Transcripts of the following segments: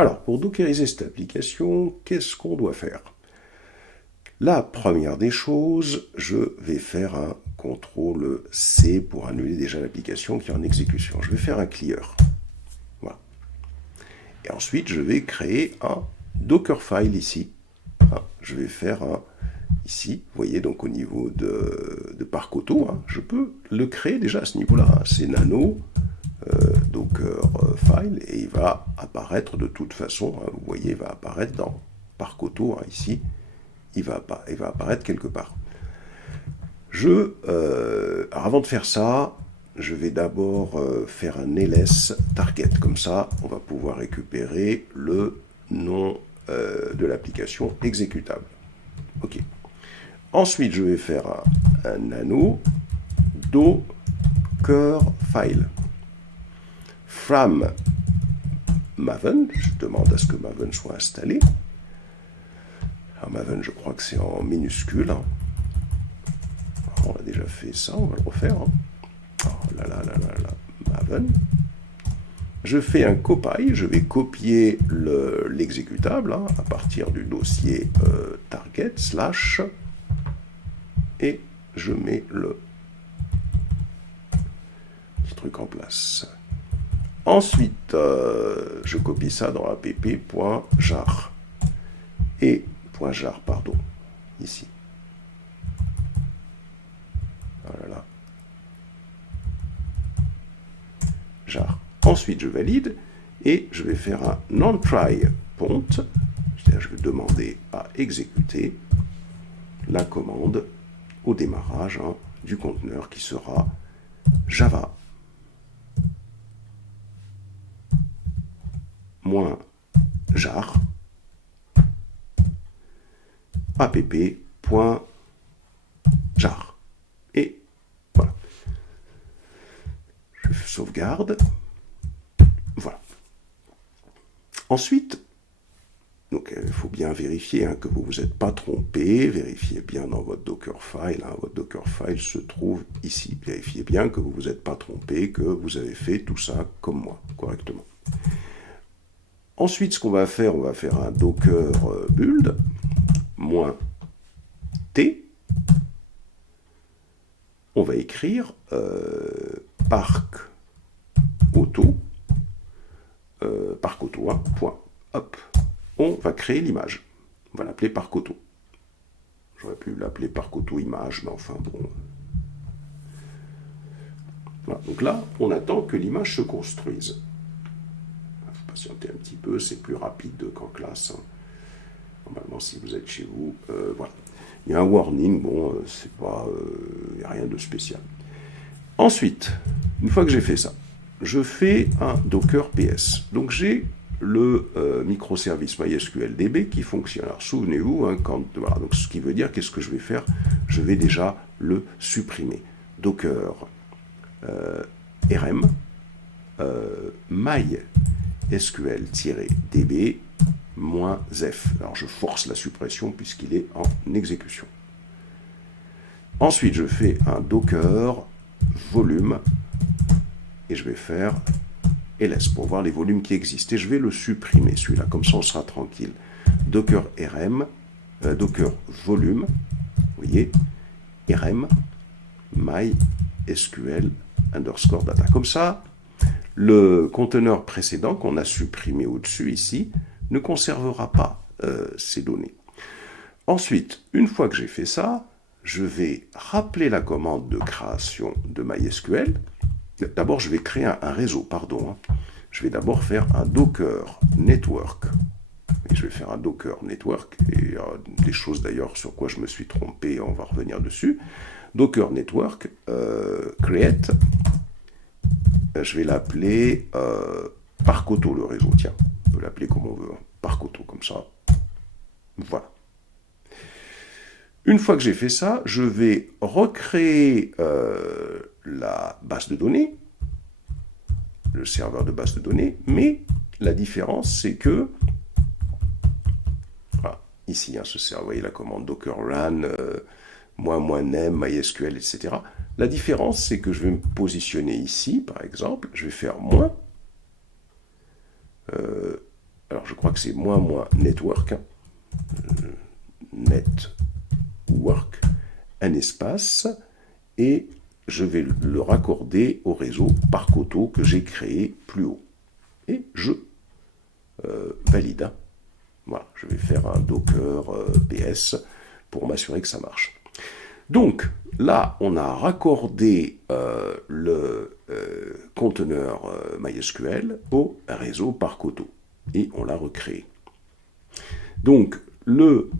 Alors, pour dockeriser cette application, qu'est-ce qu'on doit faire? La première des choses, je vais faire un CTRL-C pour annuler déjà l'application qui est en exécution. Je vais faire un clear. Voilà. Et ensuite, je vais créer un Dockerfile ici. Je vais faire un ici, vous voyez, donc au niveau de Parcoto, je peux le créer déjà à ce niveau-là. C'est nano Dockerfile et il va apparaître de toute façon. Vous voyez, il va apparaître dans Parcoto ici. Il va apparaître quelque part. Alors avant de faire ça, je vais d'abord faire un ls target. Comme ça, on va pouvoir récupérer le nom de l'application exécutable. OK. Ensuite, je vais faire un nano Dockerfile. From Maven, je demande à ce que Maven soit installé. Alors Maven, je crois que c'est en minuscule. On a déjà fait ça, on va le refaire. Oh là là là là là, Maven. Je fais un copy, je vais copier l'exécutable à partir du dossier target slash et je mets le petit truc en place. Ensuite, je copie ça dans app.jar et .jar, pardon, ici. Voilà. Jar. Ensuite, je valide et je vais faire un non-try pont. C'est-à-dire, je vais demander à exécuter la commande au démarrage du conteneur qui sera Java -jar app.jar. Et voilà. Je sauvegarde. Voilà. Ensuite, donc il faut bien vérifier que vous ne vous êtes pas trompé. Vérifiez bien dans votre Dockerfile. Votre Dockerfile se trouve ici. Vérifiez bien que vous ne vous êtes pas trompé, que vous avez fait tout ça comme moi, correctement. Ensuite, ce qu'on va faire, on va faire un docker build -t. On va écrire parc auto, point, hop. On va créer l'image. On va l'appeler parc auto. J'aurais pu l'appeler parc auto image, mais enfin bon. Voilà. Donc là, on attend que l'image se construise. Il faut patienter un petit peu, c'est plus rapide qu'en classe. Normalement, si vous êtes chez vous, voilà. Il y a un warning, bon, c'est pas, il n'y a rien de spécial. Ensuite, une fois que j'ai fait ça, je fais un Docker PS. Donc j'ai le microservice MySQL DB qui fonctionne. Alors souvenez-vous, voilà, donc ce qui veut dire, qu'est-ce que je vais faire? Je vais déjà le supprimer. Docker RM MySQL-DB -f. Alors je force la suppression puisqu'il est en exécution. Ensuite, je fais un docker volume et je vais faire ls pour voir les volumes qui existent. Et je vais le supprimer, celui-là, comme ça on sera tranquille. Docker RM, docker volume, vous voyez, RM, MySQL _ data. Comme ça, le conteneur précédent qu'on a supprimé au-dessus ici ne conservera pas ces données. Ensuite, une fois que j'ai fait ça, je vais rappeler la commande de création de MySQL. D'abord, je vais créer un réseau, pardon. Je vais d'abord faire un Docker Network. Et je vais faire un Docker Network, et des choses d'ailleurs sur quoi je me suis trompé, on va revenir dessus. Docker Network, create, je vais l'appeler Parcoto le réseau, tiens, on peut l'appeler comme on veut, Parcoto, comme ça. Voilà. Une fois que j'ai fait ça, je vais recréer la base de données, le serveur de base de données, mais la différence, c'est que, voilà, ici, ce serveur, vous voyez la commande docker run, -m, MySQL, etc. La différence, c'est que je vais me positionner ici, par exemple, je vais faire -, alors je crois que c'est -network, network, un espace, et je vais le raccorder au réseau Parc-Auto que j'ai créé plus haut. Et je valide. Voilà, je vais faire un Docker PS pour m'assurer que ça marche. Donc, là, on a raccordé le conteneur MySQL au réseau Parc-Auto et on l'a recréé. Donc, le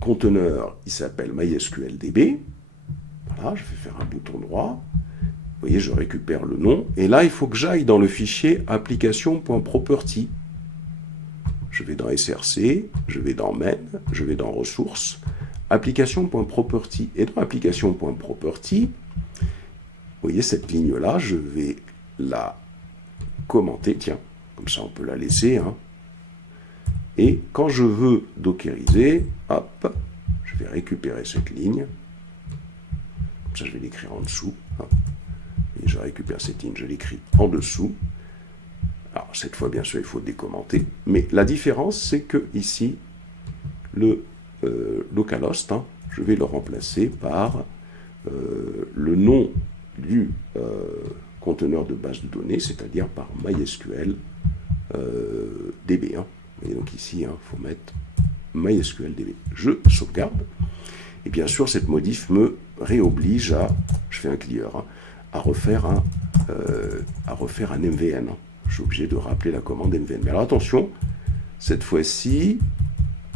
conteneur, il s'appelle MySQLDB. Voilà, je vais faire un bouton droit. Vous voyez, je récupère le nom. Et là, il faut que j'aille dans le fichier application.property. Je vais dans SRC, je vais dans main, je vais dans ressources, application.property. Et dans application.property, vous voyez cette ligne-là, je vais la commenter. Tiens, comme ça on peut la laisser. Hein. Et quand je veux dockeriser, hop, je vais récupérer cette ligne. Comme ça, je vais l'écrire en dessous. Hein. Et je récupère cette ligne, je l'écris en dessous. Alors, cette fois, bien sûr, il faut décommenter. Mais la différence, c'est que ici, le localhost, hein, je vais le remplacer par le nom du conteneur de base de données, c'est-à-dire par MySQL DB. Hein. Et donc ici, il faut mettre MySQL DB. Je sauvegarde. Et bien sûr, cette modif me réoblige à, je fais un clear, hein, à refaire un MVN. Hein. Je suis obligé de rappeler la commande MVN. Mais alors attention, cette fois-ci,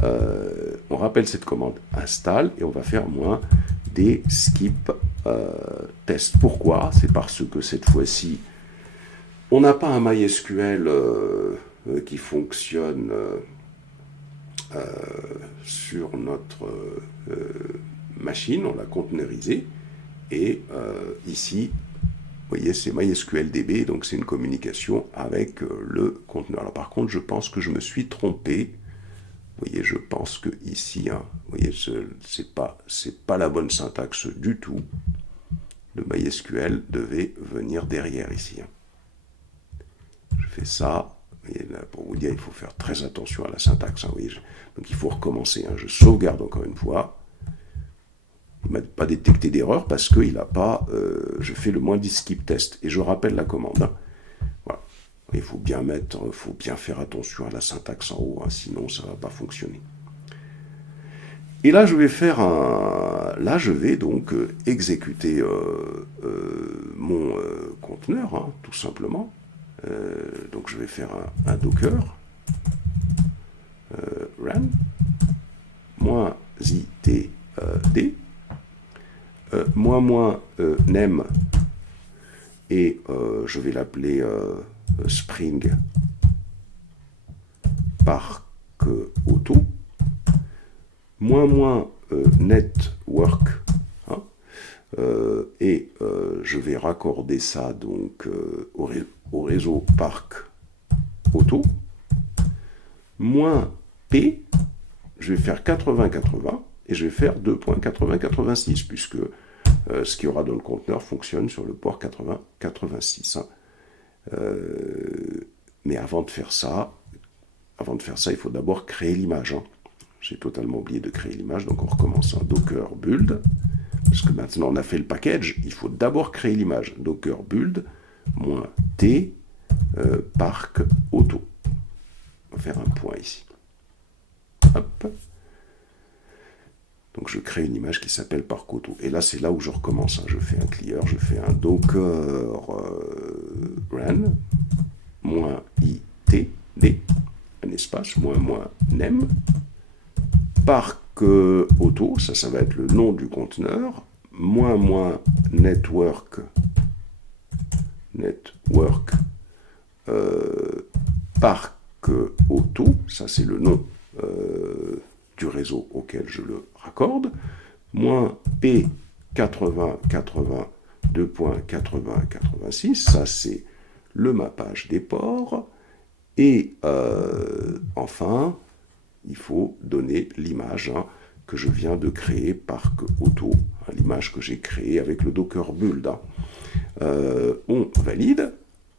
on rappelle cette commande install et on va faire moins des skip tests. Pourquoi? C'est parce que cette fois-ci, on n'a pas un MySQL qui fonctionne sur notre machine, on l'a conteneurisé. Et ici, vous voyez, c'est MySQLDB, donc c'est une communication avec le conteneur. Alors par contre, je pense que je me suis trompé. Vous voyez, je pense que ici, hein, vous voyez, c'est pas la bonne syntaxe du tout. Le MySQL devait venir derrière ici. Hein. Je fais ça. Vous voyez, là, pour vous dire, il faut faire très attention à la syntaxe. Hein, vous voyez, donc il faut recommencer. Hein. Je sauvegarde encore une fois. Il ne m'a pas détecté d'erreur parce qu'il n'a pas... je fais le -10 skip test et je rappelle la commande. Hein. Voilà. Il faut bien faire attention à la syntaxe en haut, hein, sinon ça ne va pas fonctionner. Et là, je vais donc exécuter mon conteneur, hein, tout simplement. Donc je vais faire un Docker run -itd -nem et je vais l'appeler Spring Parc-Auto -network hein, et je vais raccorder ça donc au réseau Parc-Auto -p, je vais faire 80-80 et je vais faire 2.80-86 puisque ce qu'il y aura dans le conteneur fonctionne sur le port 80-86. Hein. Mais avant de faire ça, il faut d'abord créer l'image. Hein. J'ai totalement oublié de créer l'image, donc on recommence un Docker build. Parce que maintenant on a fait le package, il faut d'abord créer l'image. Docker build -t Parc-Auto. On va faire un point ici. Hop. Donc je crée une image qui s'appelle Parc-Auto. Et là, c'est là où je recommence. Hein. Je fais un clear, je fais un Docker run -itd, un espace, -nem, Parc-Auto, ça va être le nom du conteneur, -network, Parc-Auto, ça c'est le nom du réseau auquel je le raccorde, -p 80-80 2.80-86, ça c'est le mappage des ports, et enfin, il faut donner l'image hein, que je viens de créer Parc-Auto, hein, l'image que j'ai créée avec le Docker build. Hein. On valide,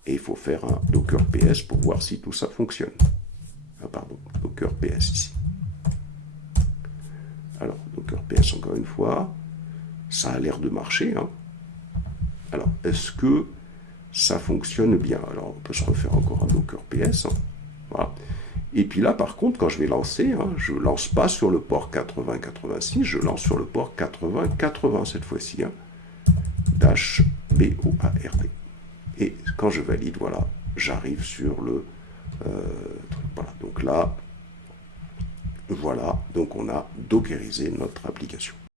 et il faut faire un Docker PS pour voir si tout ça fonctionne. pardon, Docker PS ici. Alors, Docker PS, encore une fois, ça a l'air de marcher. Hein. Alors, est-ce que ça fonctionne bien? Alors, on peut se refaire encore un Docker PS. Hein. Voilà. Et puis là, par contre, quand je vais lancer, hein, je ne lance pas sur le port 8086, je lance sur le port 8080 cette fois-ci. Hein. Dash BOARD. Et quand je valide, voilà, j'arrive sur le... voilà, donc là, voilà, donc on a dockerisé notre application.